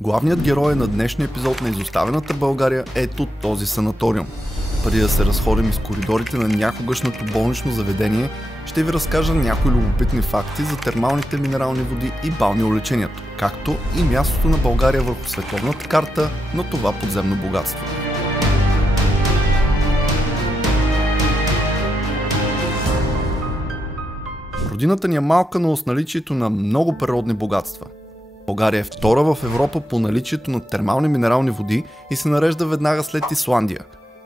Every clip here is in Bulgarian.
Главният герой на днешния епизод на Изоставената България е ето този санаториум. Преди да се разходим из коридорите на някогашното болнично заведение, ще ви разкажа някои любопитни факти за термалните минерални води и балнеолечението, както и мястото на България върху световната карта на това подземно богатство. Родината ни е малка, но с наличието на много природни богатства. България е втора в Европа по наличието на термални минерални води и се нарежда веднага след Исландия.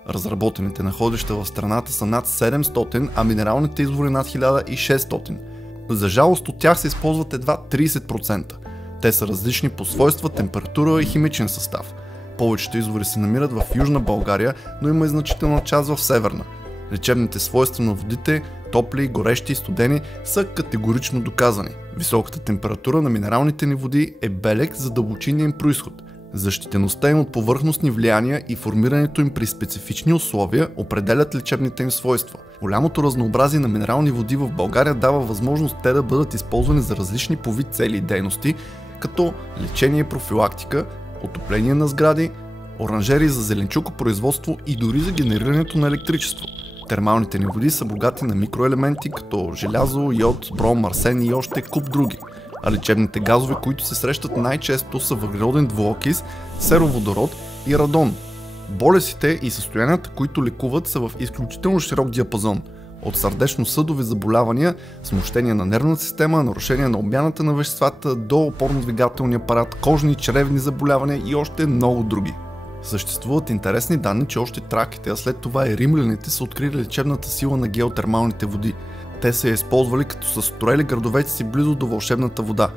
Разработените находища в страната са над 700, а минералните извори над 1600. За жалост от тях се използват едва 30%. Те са различни по свойства, температура и химичен състав. Повечето извори се намират в Южна България, но има и значителна част в Северна. Лечебните свойства на водите, топли, горещи и студени, са категорично доказани. Високата температура на минералните ни води е белег за дълбочинния им произход. Защитеността им от повърхностни влияния и формирането им при специфични условия определят лечебните им свойства. Голямото разнообразие на минерални води в България дава възможност те да бъдат използвани за различни по вид цели и дейности, като лечение и профилактика, отопление на сгради, оранжерии за зеленчукопроизводство и дори за генерирането на електричество. Термалните ни води са богати на микроелементи като желязо, йод, бром, арсен и още куп други. А лечебните газове, които се срещат най-често, са въглероден двуокис, сероводород и радон. Болестите и състоянията, които лекуват, са в изключително широк диапазон. От сърдечно-съдови заболявания, смущение на нервната система, нарушение на обмяната на веществата, до опорно-двигателния апарат, кожни и чревни заболявания и още много други. Съществуват интересни данни, че още траките, а след това и римляните са открили лечебната сила на геотермалните води. Те са я използвали като са строили градовете си близо до вълшебната вода.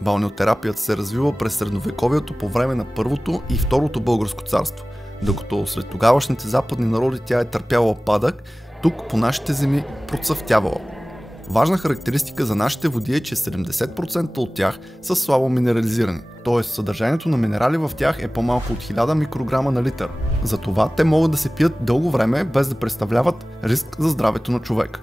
Балнеотерапията се развива през средновековието по време на Първото и Второто българско царство. Докато сред тогавашните западни народи тя е търпяла падък, тук по нашите земи процъфтявала. Важна характеристика за нашите води е, че 70% от тях са слабо минерализирани, т.е. съдържанието на минерали в тях е по-малко от 1000 микрограма на литър. Затова те могат да се пият дълго време, без да представляват риск за здравето на човека.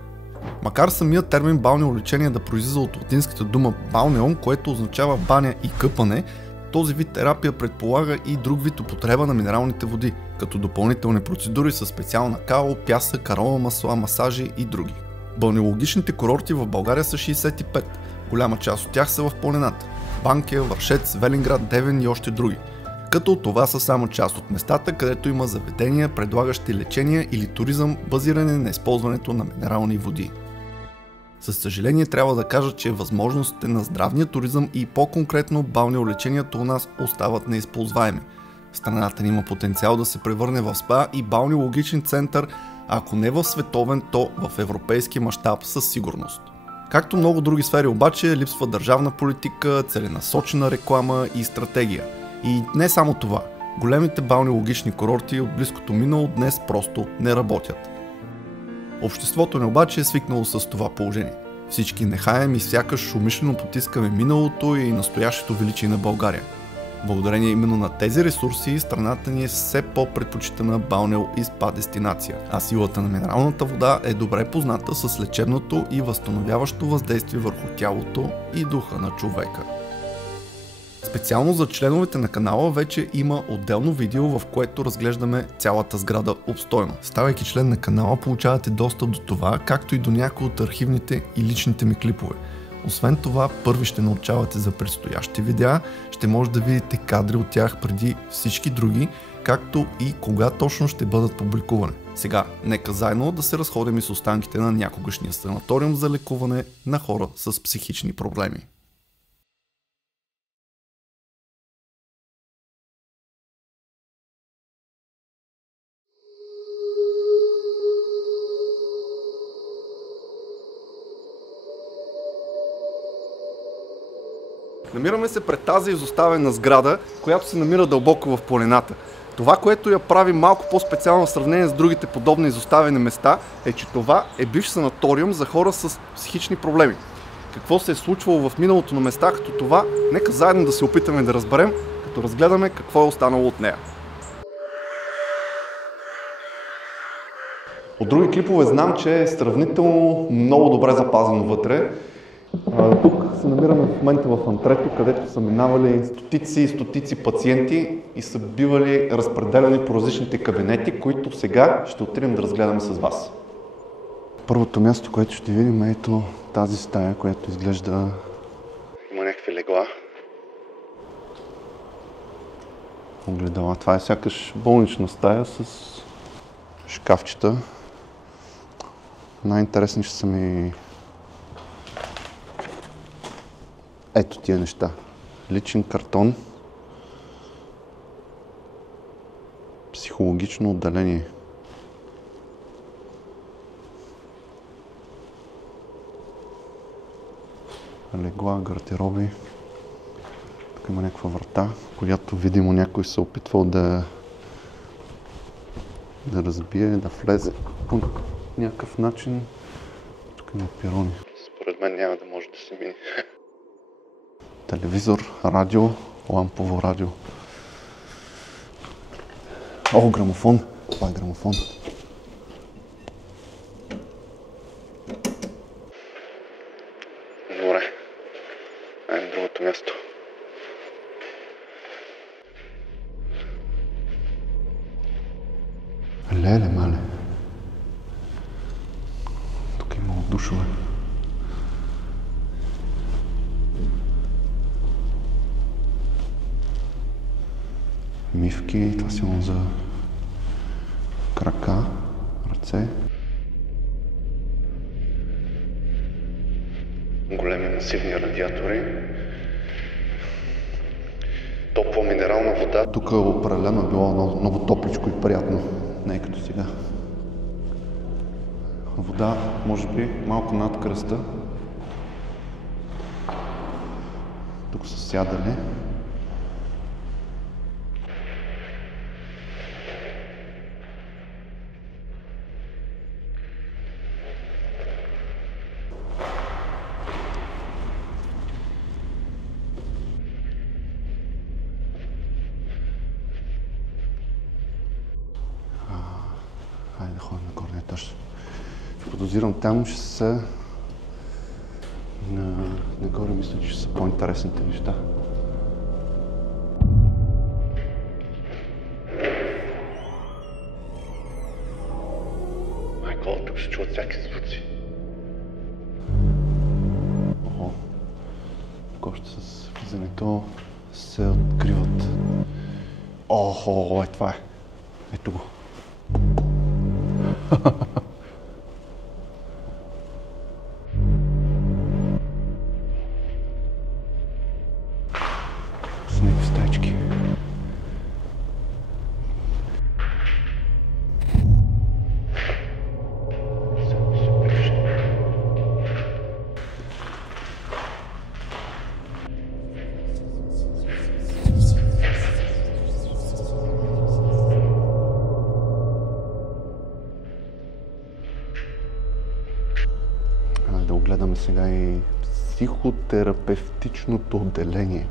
Макар самият термин балнеолечение да произлиза от латинската дума балнеум, което означава баня и къпане, този вид терапия предполага и друг вид употреба на минералните води, като допълнителни процедури със специална као, пясък, арома масла, масажи и други. Балнеологичните курорти в България са 65, голяма част от тях са в планината – Банкя, Вършец, Велинград, Девин и още други. Като това са само част от местата, където има заведения, предлагащи лечения или туризъм, базирани на използването на минерални води. Със съжаление трябва да кажа, че възможностите на здравния туризъм и по-конкретно балнеолечението у нас остават неизползваеми. Страната ни има потенциал да се превърне в спа и балнеологичен център, ако не в световен, то в европейски мащаб със сигурност. Както много други сфери обаче, липсва държавна политика, целенасочена реклама и стратегия. И не само това, големите балнеологични курорти от близкото минало днес просто не работят. Обществото ни обаче е свикнало с това положение. Всички нехаем и сякаш умишлено потискаме миналото и настоящето величие на България. Благодарение именно на тези ресурси, страната ни е все по-предпочитана балнео и спа дестинация, а силата на минералната вода е добре позната с лечебното и възстановяващо въздействие върху тялото и духа на човека. Специално за членовете на канала вече има отделно видео, в което разглеждаме цялата сграда обстойно. Ставайки член на канала, получавате достъп до това, както и до някои от архивните и личните ми клипове. Освен това, първи ще научавате за предстоящи видеа, ще може да видите кадри от тях преди всички други, както и кога точно ще бъдат публикувани. Сега, нека заедно да се разходим и с останките на някогашния санаториум за лекуване на хора с психични проблеми. Намираме се пред тази изоставена сграда, която се намира дълбоко в планината. Това, което я прави малко по-специално в сравнение с другите подобни изоставени места, е, че това е бивш санаториум за хора с психични проблеми. Какво се е случвало в миналото на места като това, нека заедно да се опитаме да разберем, като разгледаме какво е останало от нея. От други клипове знам, че е сравнително много добре запазено вътре. Тук се намираме в момента в антрето, където са минавали стотици и стотици пациенти и са бивали разпределени по различните кабинети, които сега ще отидем да разгледаме с вас. Първото място, което ще видим е ето тази стая, която изглежда... Има някакви легла. Огледала. Това е сякаш болнична стая с шкафчета. Най-интересни ще са ми ето тия неща. Личен картон. Психологично отделение. Легла, гардероби. Тук има някаква врата, която видимо някой се опитвал да разбие, да влезе по някакъв начин. Тук има пирони. Според мен няма да може да се мине. Телевизор, радио, лампово радио. О, грамофон! Това е грамофон. Добре. Айде на другото място. Леле, мале. Тук има душове. Мивки, това сигурно за крака, ръце. Големи масивни радиатори. Топла минерална вода. Тук определено е било много топличко и приятно. Не е като сега. Вода, може би, малко над кръста. Тук са сядали. Хайде да ходим на горния етаж. Подозирам там ще са... Нагоре мисля, че ще са по-интересните неща. Майко, тук се чуват всяки звуци. Охо. Тук още с влизането се откриват. Охо, това е. Ето го. С някакви стаички. Да огледаме сега и психотерапевтичното отделение.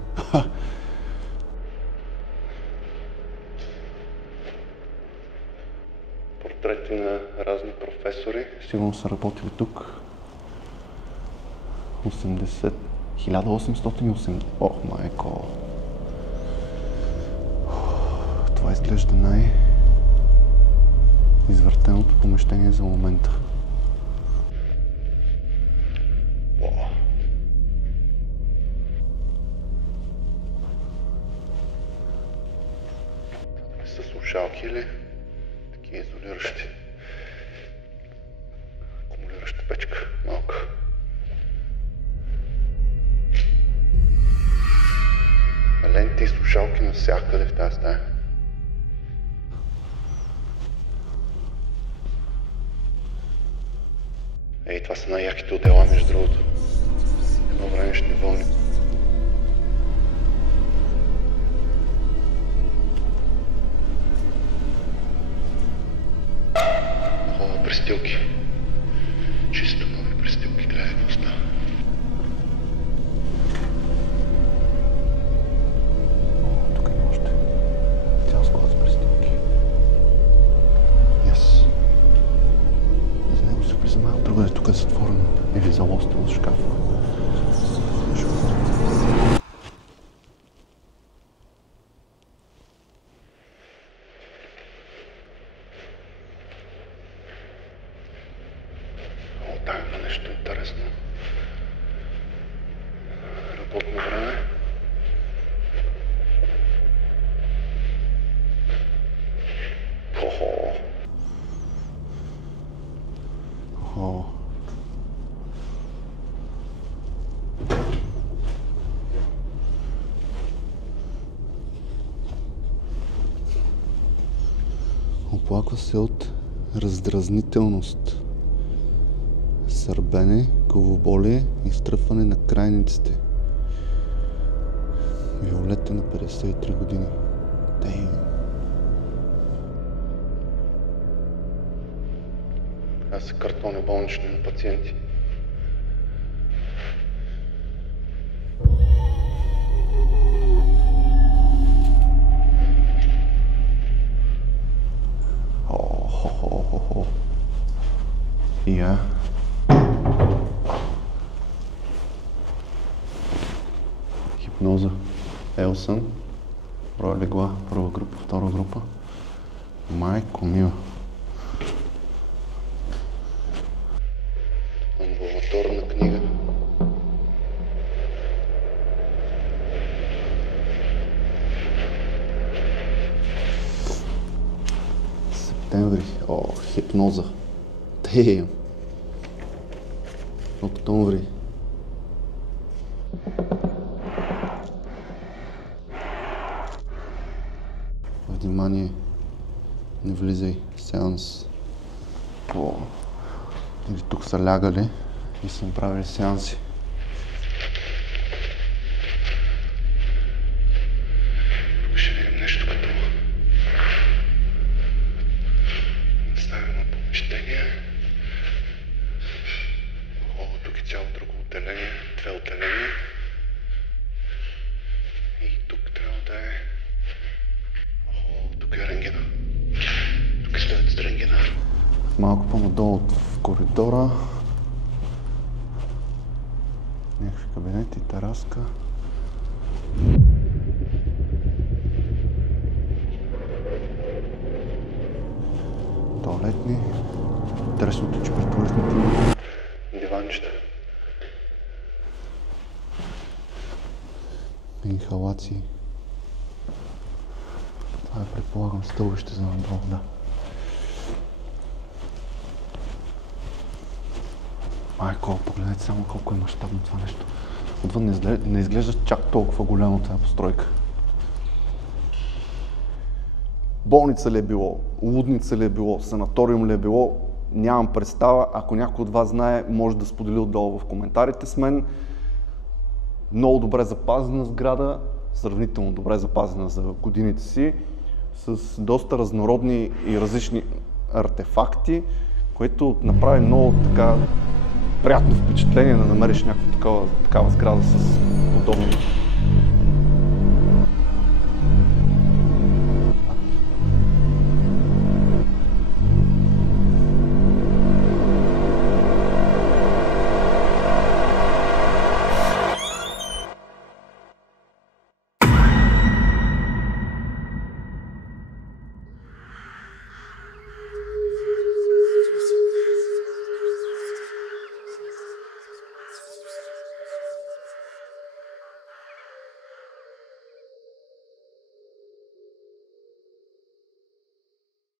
Портрети на разни професори. Сигурно са работили тук. 1880. Ох, майко. Това изглежда извъртеното помещение за момента. С слушалки или такива изолиращи. Акумулираща печка, малка. Ленти и слушалки навсякъде в тази стая. Ей, това са най-яките отдела, между другото. Едно време ще ни вълни. Престилки. Чисто нови престилки. Гледай какво става. Тук има още цял склад с престилки. Yes. За него се влиза малко друга, тук е затворено или залостено с шкаф. Оплаква се от раздразнителност, сърбене, главоболие и стръпване на крайниците. Виолета на 53 години. Аз са картони болнични на пациенти. Я. Хипноза. Елсън. Брой легла. Първа група, втора група. Майко мила. Амбулаторна книга. Септември. Хипноза. Октомври. Внимание, не влизай, сеанс. Или тук са лягали и са направили сеанси. Тук ще видим нещо като наставено помещение. Тук е цяло друго отделение, две отделения. И тук трябва да е... тук е рентгена. Тук следват с рентгена. Малко по-надолу в коридора. Някакви кабинети, тераска. Туалетни. Интересното, че пред туалетните има диванчета. Инхалации. Това е, предполагам, стълбище за надолу, да. Майко, погледнете само колко е мащабно това нещо. Отвън не изглежда чак толкова голямо тази постройка. Болница ли е било, лудница ли е било, санаториум ли е било, нямам представа. Ако някой от вас знае, може да сподели отдолу в коментарите с мен. Много добре запазена сграда, сравнително добре запазена за годините си, с доста разнородни и различни артефакти, което направи много така приятно впечатление да намериш някаква такава сграда с подобни